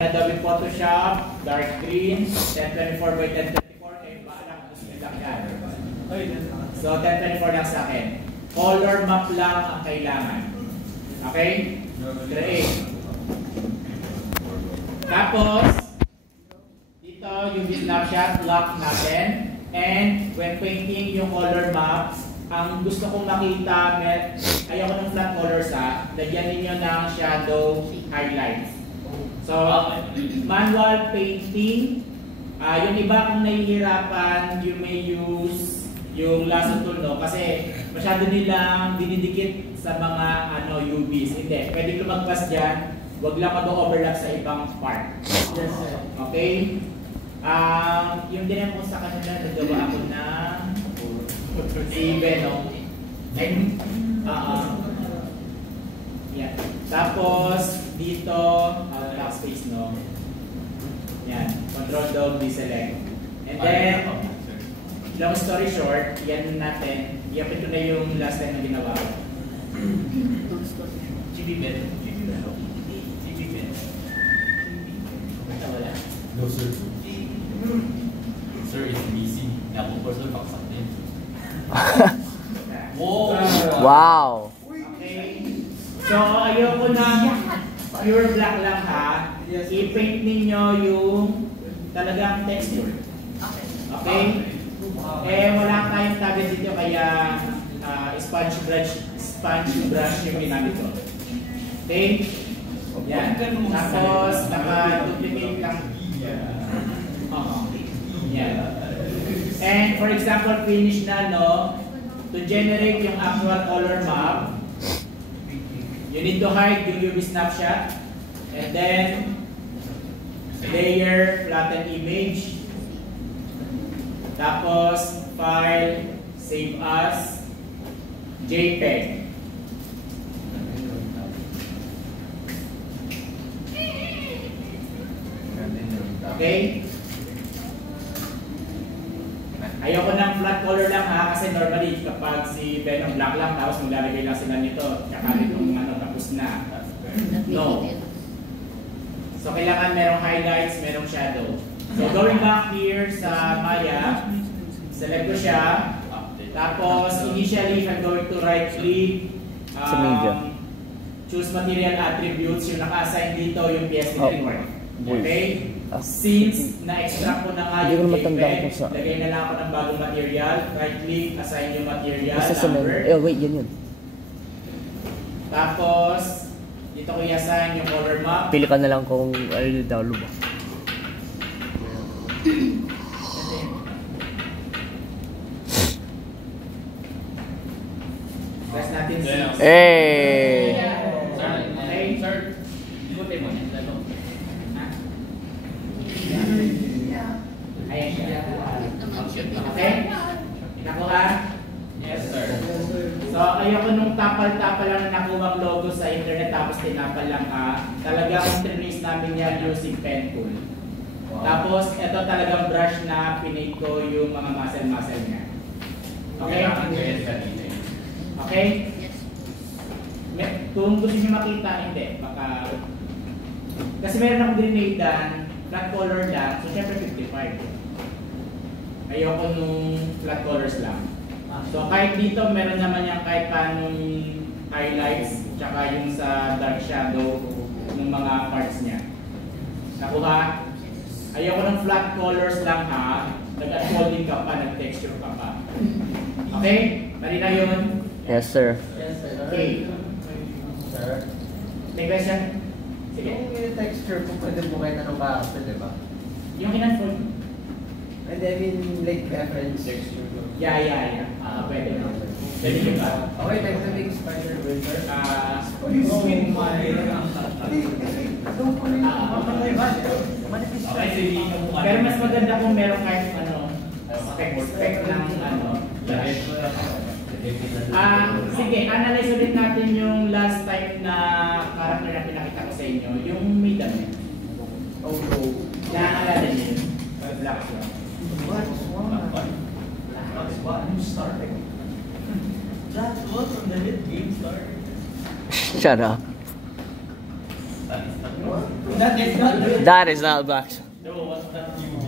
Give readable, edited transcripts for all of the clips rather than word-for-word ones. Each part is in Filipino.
Adobe Photoshop, dark green, 1024 by 1024, kayo baalang gusto lang yan. So 1024 lang sa akin. Color map lang ang kailangan. Okay? Create. Tapos, dito yung snapshot, lock natin. And when painting yung color map, ang gusto kong makita, ayoko ng flat colors ha, lagyan ninyo ng shadow highlights. So, manual painting, yung iba kung nahihirapan, you may use yung lasso tool, no? Kasi masyado nilang dinidikit sa mga UVs. Hindi, pwede lumagpas dyan, wag lang mag-overlap sa ibang part. Yes, sir. Okay? Yung din po sa kanila, nagawa ako na si Venom. Yeah. Tapos, dito, backspace, no? Yan. Control dog, deselect. And then, long story short, yan natin. Iapin ko na yung last time na ginawa ko. GBBet. Wala. No, sir. Sir, it's busy. Ako po, sir, paksak din. Wow! Okay. So, ayoko na pure black lang ha. I-paint ninyo yung talagang texture. Okay? Wala tayong tablet dito kaya sponge brush yung ginamit ko. Okay? Yan. Tapos, naka-duplicate lang. Yan. And for example, finish na, no? To generate yung actual color map, you need to hide yung UV snapshot, and then layer, flatten image, tapos file, save as, JPEG. Okay? Ayoko ng flat color lang ha, kasi normally kapag si Venom black lang tapos maglalagay lang sila nito, kakalit yung tapos na. No. So kailangan merong highlights, merong shadow. So going back here sa Maya, select ko siya. Tapos initially if I'm going to right click, choose material attributes, yung naka-assign dito yung PSD record. Okay? Since na-extract ko na nga yung JPEG, lagay na lang ako ng bagong material, right click, assign yung material, number. Wait, yan yun. Tapos, dito ko i-assign yung color map. Pili ka na lang kung ano download ba. Press natin si... Hey! Okay, sir. Ikutin mo niya. Ayan siya. Okay? Nakuha? Yes, sir. So, ayoko nung tapal-tapal lang na nakuha ang logo sa internet tapos tinapal lang ha. Talagang trace namin yan using pen tool. Wow. Tapos, ito talagang brush na pinake ko yung mga muscle-muscle niya. Okay? Okay? Kung gusto niyo makita, hindi. Baka... Kasi meron akong grenade flat color lang, so syempre 55. Ayoko nung flat colors lang. So kahit dito, meron naman yung kahit paanong highlights, tsaka yung sa dark shadow ng mga parts niya. Nakuha? Ayoko ng flat colors lang ha. Nag-unfolding ka pa, nag-texture ka pa. Okay? Marina yun? Yes, sir. Yes, sir. Okay. Sir? May question? Sige. Yung texture kung pwede mo kahit anong ka, pwede ba? Yung in-unfold mo? And I mean, like reference texture. Yeah. Pwede na. Pwede nyo ba? Okay, like the big spider winter. Moving my... Pero mas maganda kung meron kahit spec ng sige, analyze ulit natin yung last time na character na pinakita ko sa inyo. Yung may damit. Oh, no. Naaalala niyo yun? Black Swan. Black Swan? Black Swan? Who started? Black Swan from the hit game started. Shut up. What? That is not black. No, what's that UV?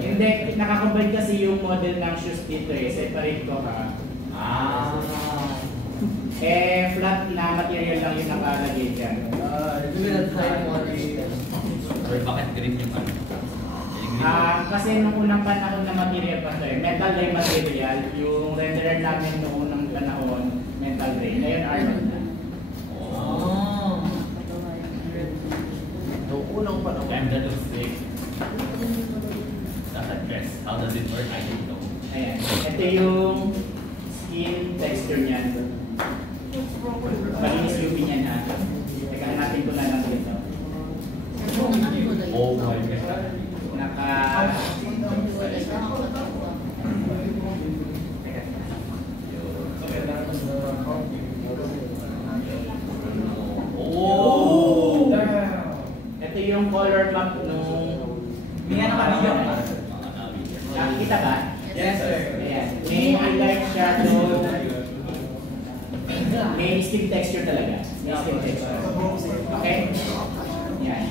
Hindi, nakakabay kasi yung model ng shoes dito eh. Separate ko ha. Eh, flat na material lang yung nakalagay dyan. Or bakit green yung ano? Kasi nung unang panahon na material pa to eh, metal ray material, yung renderer namin noong unang panahon, metal ray. Ngayon, Arnold na. Noong unang panahon. And that looks great. That's a dress. How does it work? I don't know. Ayan. Ito yung skin texture niyan. Malinis yung niyan ha. Teka, hanapin ko na lang dito. Oh my God. Oh! Ito yung color map nung... May ano ka niyo? Nakikita ba? Yes, sir. Ayan. May highlight shadow. May skin texture talaga. May skin texture. Okay? Yan.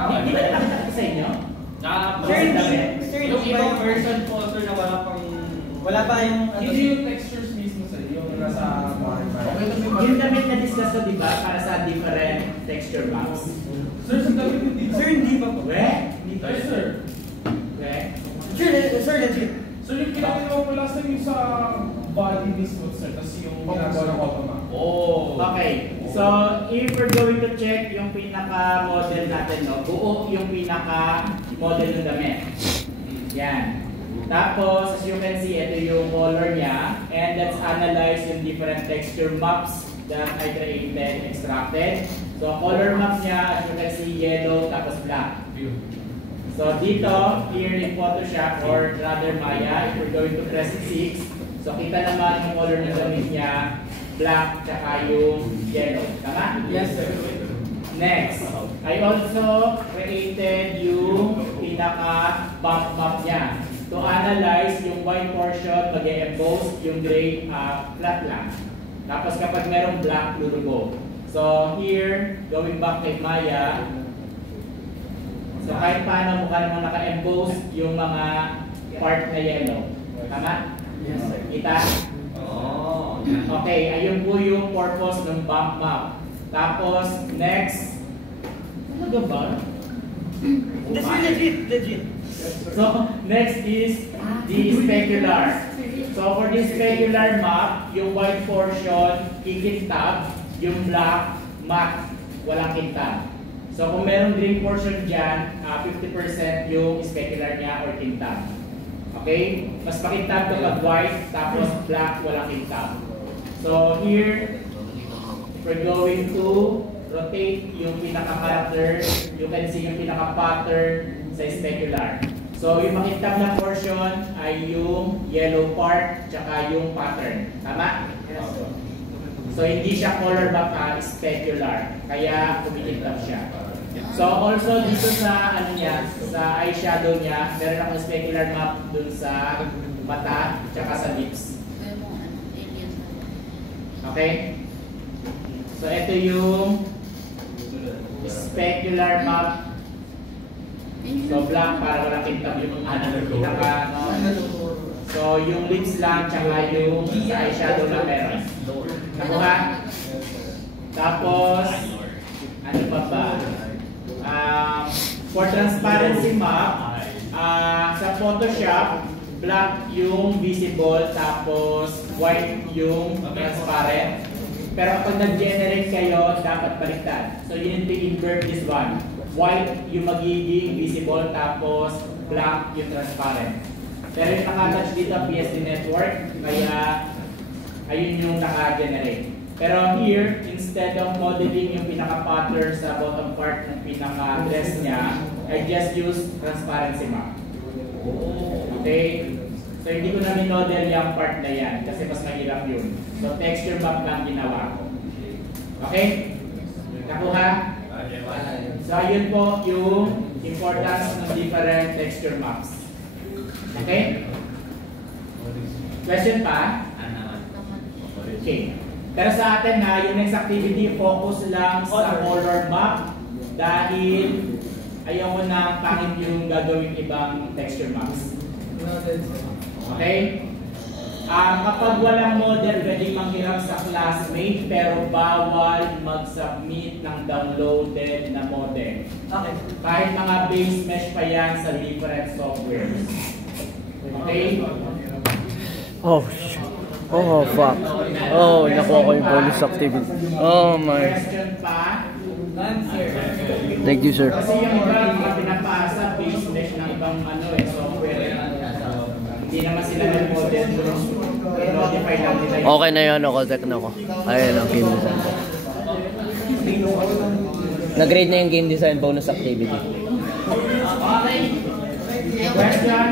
Hindi ba nakakita ko sa inyo? Sir, yung ibang version po, sir, na wala pa yung... Hindi yung textures mismo sa yung nasa Yung damit na discuss ko, di ba? Para sa different texture maps. Sir, sa damit mo dito. Sir, hindi pa po. Hindi pa, Yes, sir. Sir, legit. So yung ginagawa ko lang sa yung sa body mismo, sir. Tapos yung ginagawa ng automa. Oh. Okay. So, if we're going to check yung pinaka-model natin, no? Buo yung pinaka-model ng damit. Yan. Tapos, as you can see, ito yung color niya. And let's analyze yung different texture maps that I created, extracted. So, color maps niya, as you can see, yellow, tapos black. So, dito, here in Photoshop, or rather Maya, if we're going to press 6, so kita naman yung color ng damit niya, black, tsaka yung yellow. Tama? Yes, sir. Next, I also created yung pinaka-bump map niya. To analyze yung white portion, mag-e-emboss, yung gray, flat lang. Tapos kapag merong black, lulugo. So here, going back kay Maya, so kahit paano mukha namang naka-emboss yung mga part na yellow. Tama? Yes, sir. Kita? Oh. Okay, ayun po yung purpose ng bump map. Tapos, next, ano ba? Legit. So, next is the specular. So, for this specular map, yung white portion, kikintab, yung black, matte, walang kintab. So, kung merong green portion dyan, 50% yung specular niya or kintab. Okay? Mas makintab kapag white, tapos black, walang kintab. So, here, we're going to rotate yung pinaka-character. You can see yung pinaka-pattern sa specular. So, yung makintab na portion ay yung yellow part, tsaka yung pattern. Tama? So, hindi siya color map, specular. Kaya, kumikintab siya. So, also dito sa, ano niya, sa eyeshadow niya, meron akong specular map dun sa mata, tsaka sa lips. Okay? So, ito yung specular map. So, black para walang kintab yung pinaka, no? So, yung lips lang, tsaka yung sa eyeshadow na meron. Nakuha? Tapos, ano pa ba? For transparency map, sa Photoshop, black yung visible, tapos white yung transparent. Pero kapag nag-generate kayo, dapat baliktad. So, you need to invert this one. White yung magiging visible, tapos black yung transparent. Pero yung nakatouch dito, PSD network, kaya ayun yung naka-generate. Pero here, instead of modeling yung pinaka-pattern sa bottom part ng pinaka-dress niya, I just use transparency map. Okay? So, hindi ko na minodel yung part na yan kasi mas mahirap yun. So, texture map lang ginawa ko. Okay? Nakuha? So, yun po yung importance ng different texture maps. Okay? Question pa? Okay. Pero sa atin na yung next activity, focus lang sa color map. dahil ayoko na pangit yung gagawin ibang texture maps. Okay? Kapag walang model, pwede manghiram sa classmate pero bawal mag-submit ng downloaded na model. Okay. Kahit mga base mesh pa yan sa different softwares. Okay? Oh, shit. Oh, fuck. Oh, nakuha ko yung bonus activity. Oh, my. Question pa? Thank you, sir. Kasi yung iba mga pinapasa base mesh ng ibang software. Hindi naman sila may model doon. I-notify lang nila yun. Okay na yun, contact na ako. Ayun ang game design. Nag-grade na yung game design bonus activity. Okay. Question?